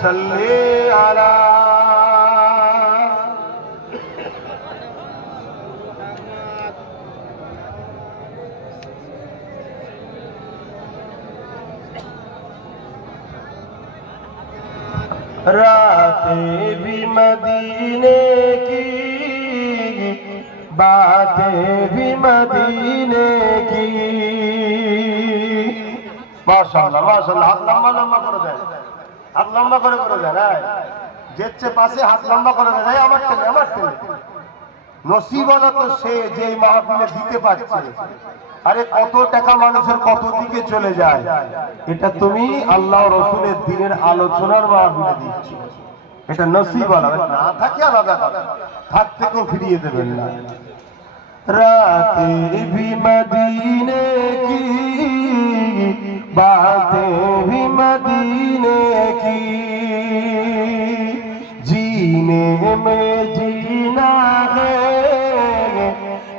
सल्ले अला रातें भी मदीने की, बातें भी मदीने की। माशाअल्लाह माशाअल्लाह, हाथ लंबा लंबा করে দেন, হাত লম্বা করে দেন। যেচ্ছে পাশে হাত লম্বা করে দেন, আমার টেনে নসিব হলো তো সে যে মাহফিলে দিতে পারছে। আরে কত টাকা মানুষের কত দিকে চলে যায়, এটা তুমি আল্লাহ রসুলের দিনের আলোচনার মাহফিলে দিচ্ছ, এটা নসিব হলো। না থাকে আলাদা কথা, থাকতে কেউ ফিরিয়ে দেবেন না। রাতে ভি মদিনে কি, बातें भी मदीने की, जीने में जीना है,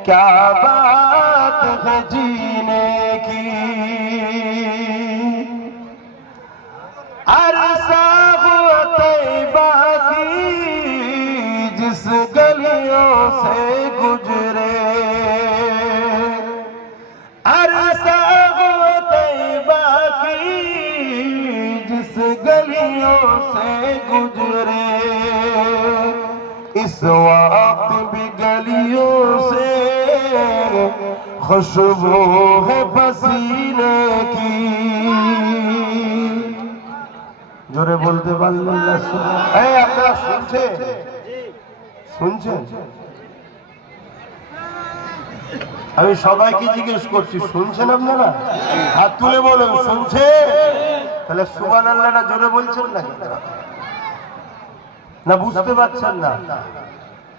क्या बात है जीने की। अरसा हुआ तैबा की, जिस गलियों से गुजरे, अरसा जिस गलियों से गुजरे, इस वक्त भी गलियों से खुशबू है पसीने की। जोरे बोलते पारलेन ना? আপনারা শুনছেন? আমি সবাইকে জিজ্ঞেস করছি, শুনছেন আপনারা? হাত তুলে বলুন শুনছে। তাহলে সুবহানাল্লাহটা জোরে বলছেন না বুঝতে পারছেন না?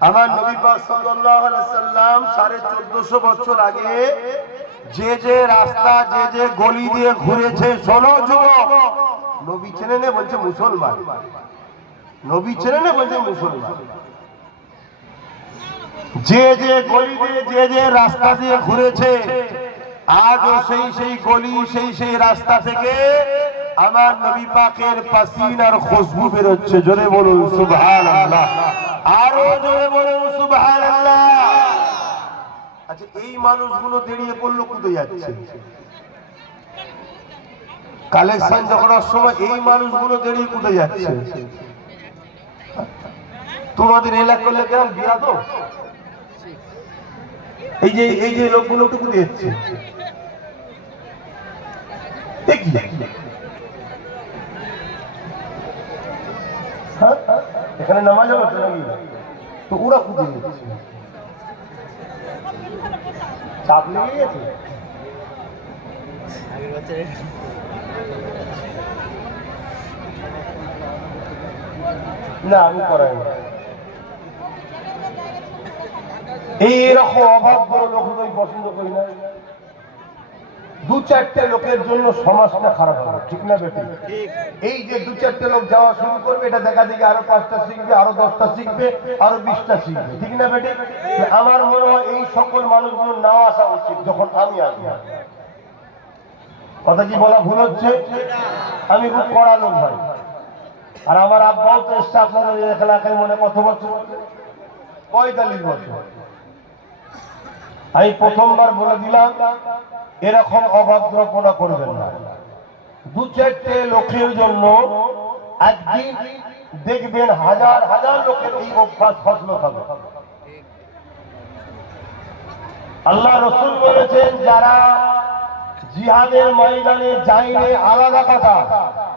আমার নবী পাক সাল্লাল্লাহু আলাইহি সাল্লাম 1450 বছর আগে যে রাস্তা যে গলি দিয়ে ঘুরেছে, শোনো যুবক, নবী চেনে না বলছে মুসলমান, নবী চেনে না বলছে মুসলমান। যে গলি দিয়ে যে রাস্তা দিয়ে ঘুরেছে, আজও সেই গলি সেই রাস্তা থেকে আমার নবী পাকের পাসিনার খুশবু বের হচ্ছে। জোরে বলুন সুবহানাল্লাহ, আরো জোরে বলুন সুবহানাল্লাহ। আচ্ছা, এই মানুষগুলো দাঁড়িয়ে পড়লো কোথায় যাচ্ছে? কালেকশন যখন সময় এই মানুষগুলো দাঁড়িয়ে কোথায় যাচ্ছে? তোমাদের এলাকার লোকেরা বিয়া তো এই যে লোকগুলো টুকু দিচ্ছে, এখানে নামাজ হচ্ছে নাকি? তো ওরা কোথায় দিচ্ছে? চাপ লেগে গেছে। না আমি করাই না। এইরকম অভাব লোক পছন্দ করি না। দু চারটে লোকের জন্য সমাজটা খারাপ হবে, ঠিক না বেটি? এই যে দু চারটে লোক যাওয়া শুরু করবে, এটা দেখা দেখি আরো 5টা শিখবে, আরো 10টা শিখবে, আরো 20টা শিখবে, ঠিক না বেটি? আমার মনে হয় এই সকল মানুষগুলো নাও আসা উচিত যখন আমি আসবো। কথা কি বলা ভুল হচ্ছে? আমি খুব কড়া লোক ভাই, আর আমার আব্বাও তো এসছে আপনাদের এলাকায় মনে কত বছর? 45 বছর। আমি প্রথমবার বলে দিলাম, এরকম অভদ্রপনা করবেন না। দু চারটে লোকের জন্য একদিন দেখবেন হাজার হাজার লোকের এই অভ্যাস ফসল হবে। আল্লাহ রাসূল বলেছেন, যারা জিহাদের ময়দানে যায়নি আলাদা কথা,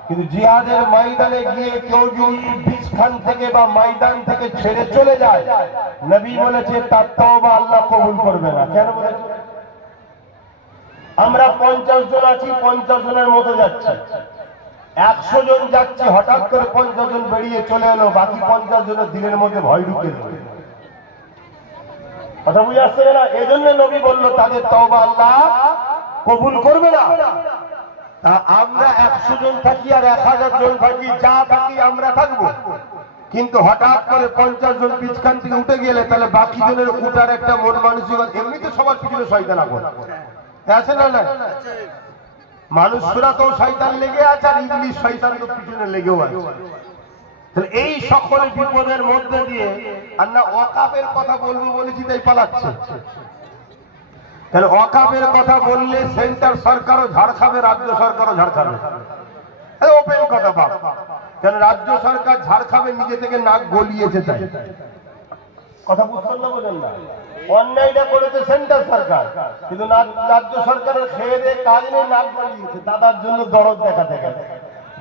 কিন্তু জিহাদের ময়দানে গিয়ে কেউ যদি বীজখান থেকে বা ময়দান থেকে ছেড়ে চলে যায়, নবী বলেছে তার তওবা আল্লাহ কবুল করবে না। কেন বলেছে? আমরা 50 জন আছি, 50 জনের মতো যাচ্ছি। 100 জন যাচ্ছি, হঠাৎ করে 50 জন বেরিয়ে চলে এলো, বাকি 50 জনের দিনের মধ্যে ভয় ঢুকে গেল। কথা বুঝে আসছে না? এজন্য নবী বলল তাদের তওবা আল্লাহ কবুল করবে না। আমরা 100 জন থাকি আর 1000 জন থাকি, যা থাকি আমরা থাকবো, কিন্তু হঠাৎ করে 50 জন পিছখান থেকে উঠে গেলে তাহলে বাকি জনের উঠার একটা মন মানসিকতা, এমনিতে সবার পিছনে শয়তান আছে না? না মানুষরা তো শয়তান লেগে আছে, আর ইবলিশ শয়তান তো পিছনে লেগেও আছে। তাহলে এই সকল বিপদের মধ্যে দিয়ে আর না ওয়াকাফের কথা বলবো বলেছি তাই পালাচ্ছে। তাহলে ওয়াকাফের কথা বললে সেন্টার সরকারও ঝাড় খাবে, রাজ্য সরকারও ঝাড় খাবে, ওপেন কথা পাব। কেন রাজ্য সরকার ঝাড় খাবে? নিজে থেকে নাক গলিয়েছে তাই। কথা বুঝছেন না, বোঝেন না? অন্যায়টা করেছে সেন্টার সরকার, কিন্তু রাজ্য সরকারের খেয়ে দিয়ে কাজ নেই, নাক গলিয়েছে। দাদার জন্য দরদ দেখাতে গেছে,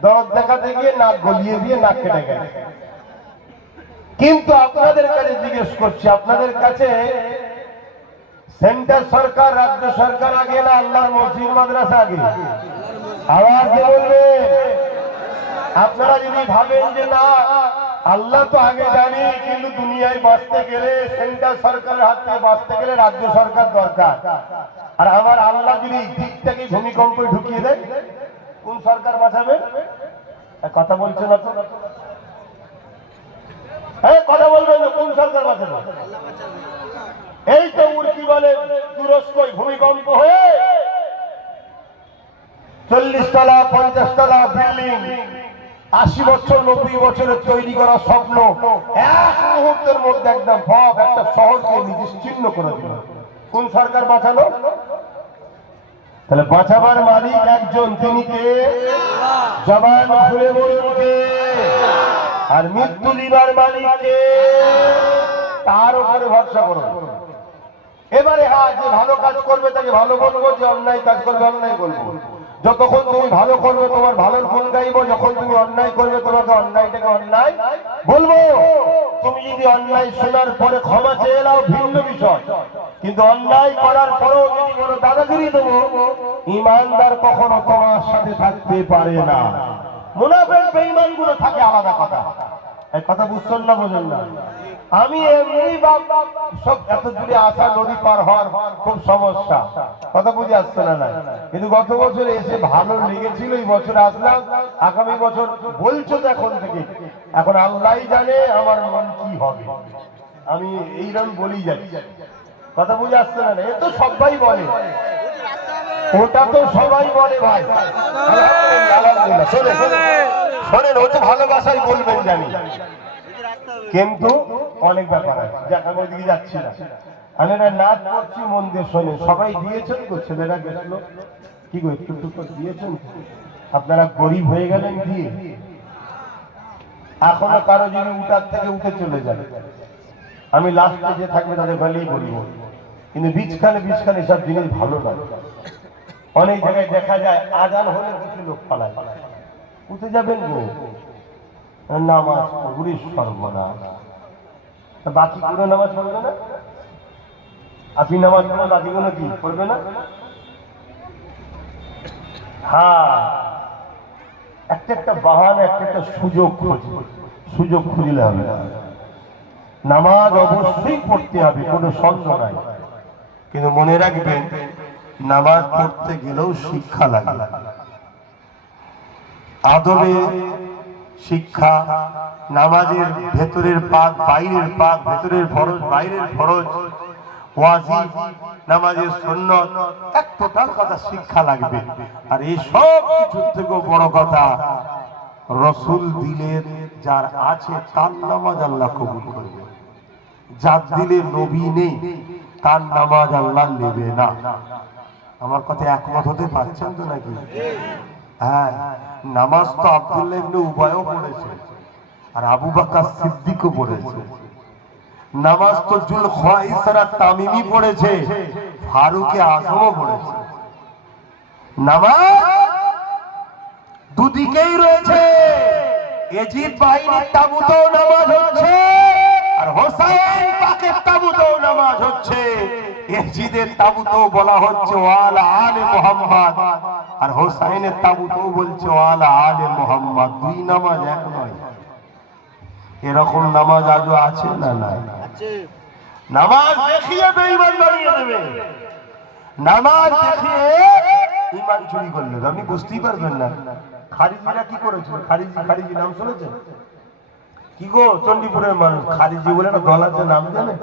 দরদ দেখাতে গিয়ে নাক গলিয়ে দিয়ে নাক কেটে গেছে। কিন্তু আপনাদের কাছে জিজ্ঞেস করছি, আপনাদের কাছে সেন্টার সরকার রাজ্য সরকার আগে না আল্লাহর মসজিদ মাদ্রাসা আগে? আওয়াজ দিয়ে বলবে। আপনারা যদি ভাবেন যে না আল্লাহ তো আগে জানি, কিন্তু দুনিয়ায় বাঁচতে গেলে সেন্টার সরকারের হাত থেকে বাঁচতে গেলে রাজ্য সরকার দরকার, আর আমার আল্লাহ যদি দিক থেকে ভূমিকম্পে ঢুকিয়ে দেয়, কোন সরকার বাঁচাবে? কথা বলছে না তো, কথা বলবেন না, কোন সরকার বাঁচাবে? এই তো উর্কি বলে তুরস্কয় ভূমিকম্প হয়ে 40 তলা 50 তলা বিল্ডিং 80 বছর 90 বছরের তৈরি করা স্বপ্ন এক মুহূর্তের মধ্যে একদম ভাব একটা শহরকে নিশ্চিহ্ন করে দিল। কোন সরকার বাঁচালো? তাহলে বাঁচাবার মালিক একজন, তিনি কে? জবান খুলে বলুন কে? আর মৃত্যু দিবার মালিক কে? তার উপরে ভরসা করো। এবারে হ্যাঁ, যে ভালো কাজ করবে তাকে ভালো বলবো, যে অন্যায় কাজ করবে অন্যায় বলবো। যতক্ষণ তুমি ভালো করবে তোমার ভালোর গুণ গাইবো, যখন তুমি অন্যায় করবে তোমাকে অন্যায়টাকে অন্যায় বলবো। তুমি যদি অন্যায় শোনার পরে ক্ষমা চেয়ে নাও ভিন্ন বিষয়, কিন্তু অন্যায় করার পরেও যদি বড় দাদাগিরি দেবো, ইমানদার কখনো তোমার সাথে থাকতে পারে না। মুনাফিক বেঈমান গুলো থাকে আলাদা কথা। এই কথা বুঝছেন না, বোঝেন না? আমি এমনি সব এত দূরে আসা, নদী পার হওয়ার খুব সমস্যা, কথা বুঝে আসছে না? কিন্তু গত বছর এসে ভালো লেগেছিল, এই বছর আসলাম। আগামী বছর বলছো তো এখন থেকে, এখন আল্লাহই জানে আমার মন কি হবে। আমি এইরকম বলি যাচ্ছি, কথা বুঝে আসছে না? এ তো সবাই বলে, ওটা তো সবাই বলে ভাই। শোনেন, ও তো ভালোবাসাই বলবেন জানি, কিন্তু অনেক ব্যাপার আছে। যাক, আমি ওইদিকে যাচ্ছি না। আমি একটা নাচ করছি, মন দিয়ে শোনেন। সবাই দিয়েছেন তো, ছেলেরা গেছিল কি গো, একটু একটু দিয়েছেন? আপনারা গরিব হয়ে গেলেন দিয়ে, এখনো কারো যদি উঠার থেকে উঠে চলে যাবে, আমি লাস্টে যে থাকবে তাদের ভালোই বলবো। কিন্তু বীজখানে সব জিনিস ভালো না। অনেক জায়গায় দেখা যায় আজান হলে কিছু লোক পালায়, উঠে যাবেন গো নামাজ পড়ি, সর্বনাশ। বাকি কোনো নামাজ পড়বে না? আপনি নামাজ পড়ে বাকিগুলো কি পড়বে না? হ্যাঁ, একটা বাহানা, একটা সুযোগ খুঁজলে হবে। নামাজ অবশ্যই পড়তে হবে, কোনো সন্দেহ নাই, কিন্তু মনে রাখবেন নামাজ পড়তে গেলেও শিক্ষা লাগে। আদবে শিক্ষা, নামাজের ভেতরের পাক বাইরের পাক, ভেতরের ফরজ বাইরের ফরজ, ওয়াজিব নামাজের সুন্নাত, এক টোটাল কথা শিক্ষা লাগবে। আর এই সব কিছুর থেকে বড় কথা, রাসূল দিলের যার আছে তার নামাজ আল্লাহ কবুল করবে, যার দিলে নবী নেই তার নামাজ আল্লাহ নেবে না। আমার কথা একমত হতে পারছেন তো নাকি? হ্যাঁ, নামাজ তো আব্দুল্লাহ ইবনে উবাইও পড়েছে, আর আবু বকর সিদ্দিকও পড়েছে। নামাজ তো জুল খুয়াইসরা তামিমি পড়েছে, ফারুক আজমও পড়েছে। নামাজ দুদিকেই রয়েছে। ইয়াজিদ বাহিনীর তাবুতেও নামাজ হচ্ছে, আর হোসেন পাকের তাবুতেও নামাজ হচ্ছে। ইয়াজিদের তাবুতেও বলা হচ্ছে ওয়ালা আলে মুহাম্মদ, আর হোসেনের তাবুতেও বলছে ওয়ালা আলে মুহাম্মদ। দুই নামাজ এক নয়। এরকম নামাজ আজও আছে না? নাই। নামাজ দেখিয়ে বেঈমান বানিয়ে দেবে, নামাজ দেখিয়ে ঈমান চুরি করলে আপনি বুঝতেই পারবেন না। খারিজিরা কি করেছে? খারিজি নাম শুনেছেন? কি গো, চণ্ডীপুরের মানুষ খারিজি বলে না দল আছে, নাম জানে?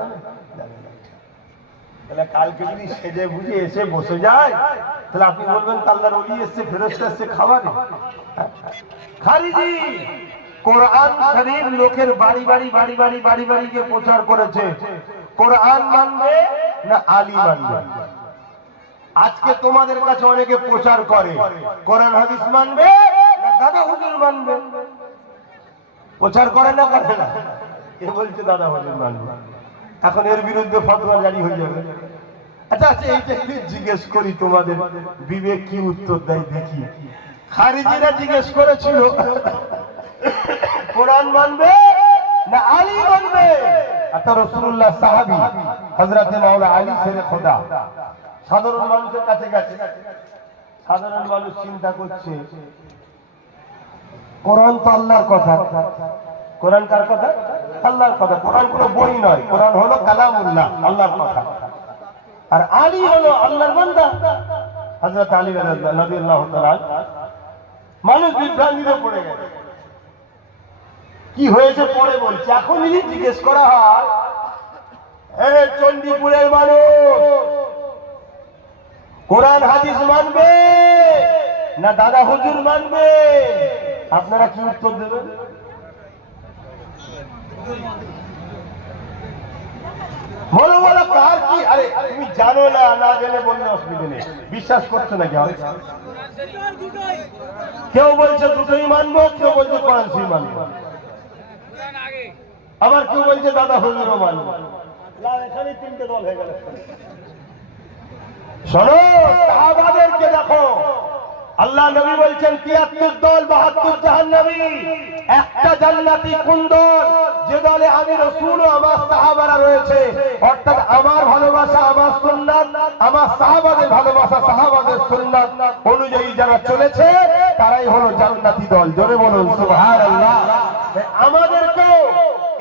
তাহলে কালকে যদি সেজে বুঝে এসে বসে যায় তাহলে আপনি বলবেন আল্লাহর ওলি এসছে, ফেরেশতা এসছে খাওয়ারে। খারিজি কোরআন শরীফ লোকের বাড়ি বাড়ি বাড়ি বাড়ি বাড়ি বাড়ি গিয়ে প্রচার করেছে, কোরআন মানবে না আলী মানবে। আজকে তোমাদের কাছে অনেকে প্রচার করে কোরআন হাদিস মানবে না দাদা হুজুর মানবে। প্রচার করে না করে না, এ বলছে দাদা হুজুর মানবে। এখন এর বিরুদ্ধে ফতোয়া জারি হয়ে যাবে। আচ্ছা আচ্ছা, এইটা একটু জিজ্ঞেস করি, তোমাদের বিবেক কি উত্তর দেয় দেখি। খারিজিরা জিজ্ঞেস করেছিল কোরআন মানবে না আলী মানবে। আচ্ছা, রাসূলুল্লাহ সাহাবী হযরত মাওলানা আলী শেরে খোদা সাধারণ মানুষের কাছে গেছে। সাধারণ মানুষ চিন্তা করছে কোরআন তো আল্লাহর কথা। কোরআন কার কথা? আল্লাহর কথা। কোরআন কোনো বই নয়, কোরআন হলো কালামুল্লাহ, আল্লাহর কথা। আর আলী হলো আল্লাহর বান্দা, হযরত আলী রাদিয়াল্লাহু তাআলা। মানুষ বিভ্রান্তিতে পড়ে গেছে। কি হয়েছে পরে বলছে। এখন যদি জিজ্ঞেস করা হয়, এই চণ্ডীপুরের মানুষ কোরআন হাদিস মানবে না দাদা হুজুর মানবে, আপনারা কি উত্তর দেবেন? বলো বলো কার কি? আরে তুমি জানো না, না জেনে বললে অসুবিধা নেই। বিশ্বাস করছো না কেউ? কেউ বলছে দুটোই মানবো, কেউ বলছে কোরআন শরীফ মানবো, আবার কেউ বলছে দাদা হুজুরও মানবো। এখানে তিনটে দল হয়ে গেল। শোনো, সাহাবাদেরকে দেখো, আল্লাহ নবী বলছেন ৭৩ দল ৭২ জাহান্নামী, একটা জান্নাতি। কোন দল? যে দলে আমি রাসূল ও আমার সাহাবারা রয়েছে। অর্থাৎ আমার ভালোবাসা, আমার সুন্নাত, আমার সাহাবাদের ভালোবাসা, সাহাবাদের সুন্নাত অনুযায়ী যারা চলেছে তারাই হলো জান্নাতি দল। জোরে বলুন সুবহানাল্লাহ। আমাদেরকেও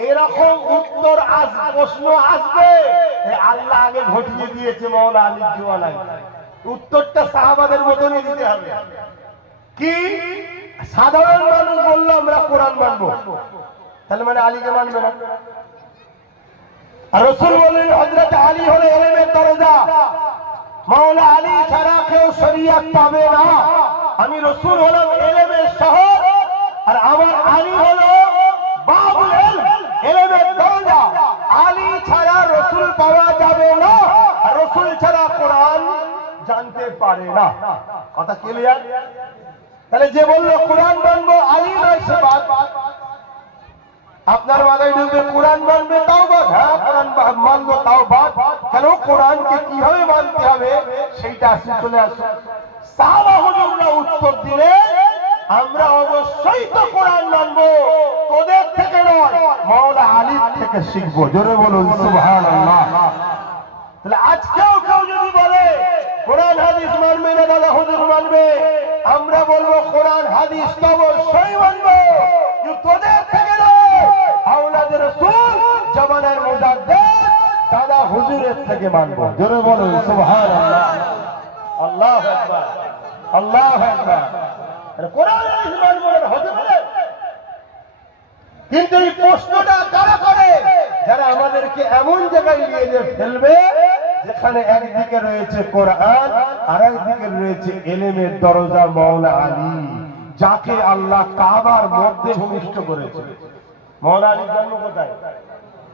এরকম উত্তর প্রশ্ন আসবে, আল্লাহ আগে ঘটিয়ে দিয়েছে মাওলানা আলীর দিওয়ানায়। উত্তরটা সাহাবাদের মতনই দিতে হবে। কি? সাধারণ মানুষ বললো আমরা কোরআন মানবো, তাহলে মানে আলীকে মানবে না। আর রাসূল বলেন হযরত আলী হলো ইলমের দরজা, মাওলানা আলী ছাড়া কেউ শরীয়ত পাবে না। আমি রাসূল হলাম ইলমের শহর, আর আমার আলী হলো বাবুল ইলম, ইলমের দরজা। আলী ছাড়া রাসূল পাওয়া যাবে না, আর রাসূল ছাড়া কোরআন জানতে পারে না। কথা ক্লিয়ার? তাহলে যে বললো কোরআন মানবো আলী নয় সে বাদ। আপনার মাথায় ঢুকবে কোরআন মানবে তাও বাদ। হ্যাঁ, কোরআন মানবো তাও বাদ। কেন? কোরআনকে কিভাবে মানতে হবে সেইটা আসলে চলে আসে। সাহাবা হুজুররা উত্তর দিলে আমরা অবশ্যই তো কোরআন মানবো, তোদের থেকে নয়, মাওলানা আলীর থেকে শিখবো। জোরে বলুন সুবহানাল্লাহ। তাহলে আজকেও কেউ যদি বলে কোরআন হাদিস মানবে না দাদা হুজুর মানবে, আমরা বলবো কোরআন হাদিস তো অবশ্যই মানবো, কিন্তু তোদের থেকে নয়, আওলাদের রাসূল জামানার মুজাদ্দিদ দাদা হুজুরের থেকে মানবো। জোরে বলুন সুবহানাল্লাহ। আল্লাহু আকবার, আল্লাহু আকবার। কোরআন হাদিস মানবো না হতে পারে? কিন্তু এই প্রশ্নটা কারা করে? যারা আমাদেরকে এমন জায়গায় নিয়ে যে ফেলবে যেখানে একদিকে রয়েছে কোরআন আর একদিকে রয়েছে ইলমের দরজা মাওলানা আলী, যাকে আল্লাহ কাবার মধ্যে ভূমিষ্ঠ করেছে। মাওলানা আলীর জন্ম কোথায়?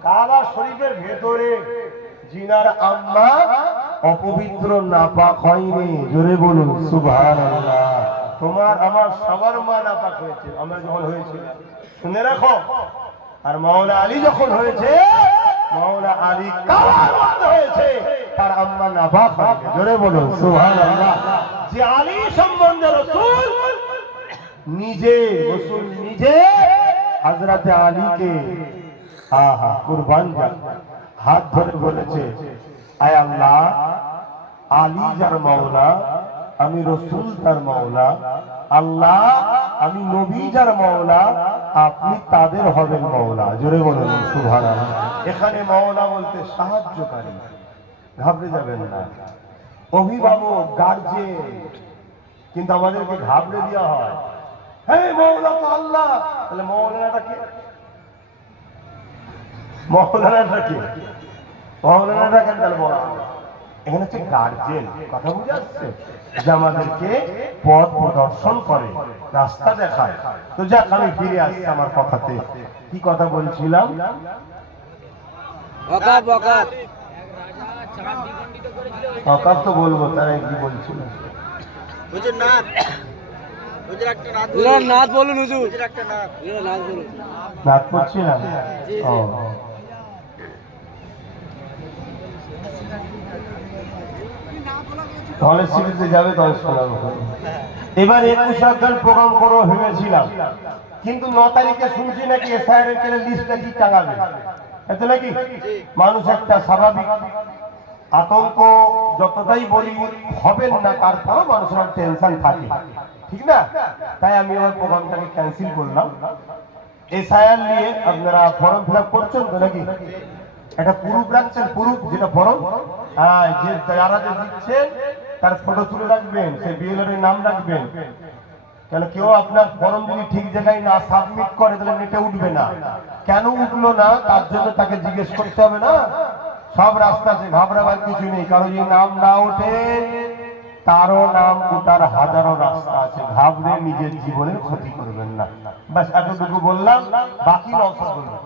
কাবা শরীফের ভেতরে। জিনার আম্মা অপবিত্র নাপাক হয়নি। জোরে বলুন সুবহানাল্লাহ। তোমার আমার সবার মা নাপাক হয়েছে আমরা যখন হয়েছি, শুনে রাখো। আর মাওলানা আলী যখন হয়েছে, মাওলানা আলী কাবার মধ্যে হয়েছে, তার আম্মা নাপাক হয়েছে। জোরে বলুন সুবহানাল্লাহ। যে আলী সম্বন্ধে রাসূল নিজে হযরত আলীকে কুরবান হাত ধরে বলেছে, আয় আল্লাহ, আলী যার মাওলা, আমি রাসূল তার মাওলা। আল্লাহ, আমি নবী যার মাওলা, আপনি তাদের হবেন মাওলা। জোরে বলুন সুবহানাল্লাহ। এখানে মাওলা বলতে সাহায্যকারী, ঘাবড়ে যাবেন না। অভিভাবক, গার্জেন, কিন্তু আমাদেরকে ঘাবড়ে দেওয়া হয়। হ্যাঁ, মাওলা তো আল্লাহ, তাহলে মাওলানাটা কে? মাওলানাটা কে? মাওলানাটা কেন তাহলে বলা? এখানে হচ্ছে গার্জেন, কথা বুঝে আসছে, যে আমাদেরকে পথ প্রদর্শন করে, রাস্তা দেখায়। তো যাক, আমি ফিরে আসছি আমার কথাতে। কি কথা বলছিলাম? অকাপ তো বলবো, তারা কি বলছিল? নাথ বলুন হুজুর, নাথ করছিলাম। ও, তাহলে সিরিজে যাবে, তাহলে শোনাবো। এবার 21 অজ্ঞান প্রোগ্রাম করো ভেবেছিলাম, কিন্তু 9 তারিখে শুনছি নাকি এসআইআর এর লিস্ট নাকি টাঙাবে, এত নাকি মানুষ একটা স্বাভাবিক আতঙ্ক, যতটাই বলি হবেন না, তারপরও মানুষের টেনশন থাকে, ঠিক না? তাই আমি আমার প্রোগ্রামটাকে ক্যান্সেল করলাম। এসআইআর নিয়ে আপনারা ফর্ম ফিল আপ করছেন তো নাকি? একটা প্রুফ রাখছেন, প্রুফ যেটা ফর্ম, হ্যাঁ, যে যারা যে দিচ্ছে তার ফটো তুলে রাখবেন, সে বিএলআর এর নাম রাখবেন। কেন কেউ আপনার ফর্ম যদি ঠিক জায়গায় না সাবমিট করে, তাহলে নেটে উঠবে না। কেন উঠলো না, তার জন্য তাকে জিজ্ঞেস করতে হবে না। সব রাস্তা আছে, ঘাবড়াবার কিছু নেই। কারো যদি নাম না ওঠে, তারও নাম ওঠার হাজারো রাস্তা আছে। ঘাবড়ে নিজের জীবনের ক্ষতি করবেন না। ব্যাস এতটুকু বললাম, বাকি লস বলবেন।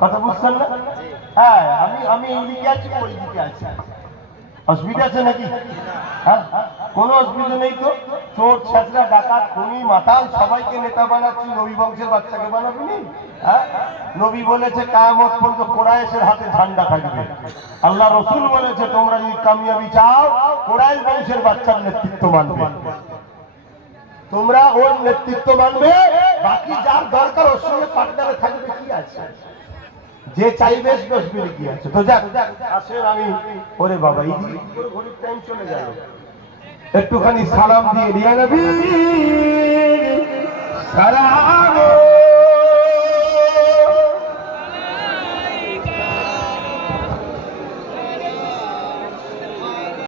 কথা বুঝছেন না? হ্যাঁ, আমি এই দিকে আছি, ওই দিকে আছি। অসুবিধা আছে নাকি? হ্যাঁ, কোনো অসুবিধা নেই তো। চোর, ছেঁচড়া, ডাকাত, খুনি, মাতাল সবাইকে নেতা বানাচ্ছি, নবী বংশের বাচ্চাকে বানাবি নি? হ্যাঁ, নবী বলেছে কিয়ামত পর্যন্ত কুরাইশের হাতে ঝান্ডা থাকবে। আল্লাহ রসুল বলেছে তোমরা যদি কামিয়াবি চাও, কুরাইশ বংশের বাচ্চার নেতৃত্ব মানবে, তোমরা ওর নেতৃত্ব মানবে। বাকি যার দরকার ওর সঙ্গে পার্টনারে থাকবে, কি আছে? যে চাইবে বসবে, কি আছে? তো যাক, আসেন আমি, ওরে বাবা, এই ঘড়ির টাইম চলে গেল। একটুখানি সালাম দিয়ে রিয়া নবী সালাম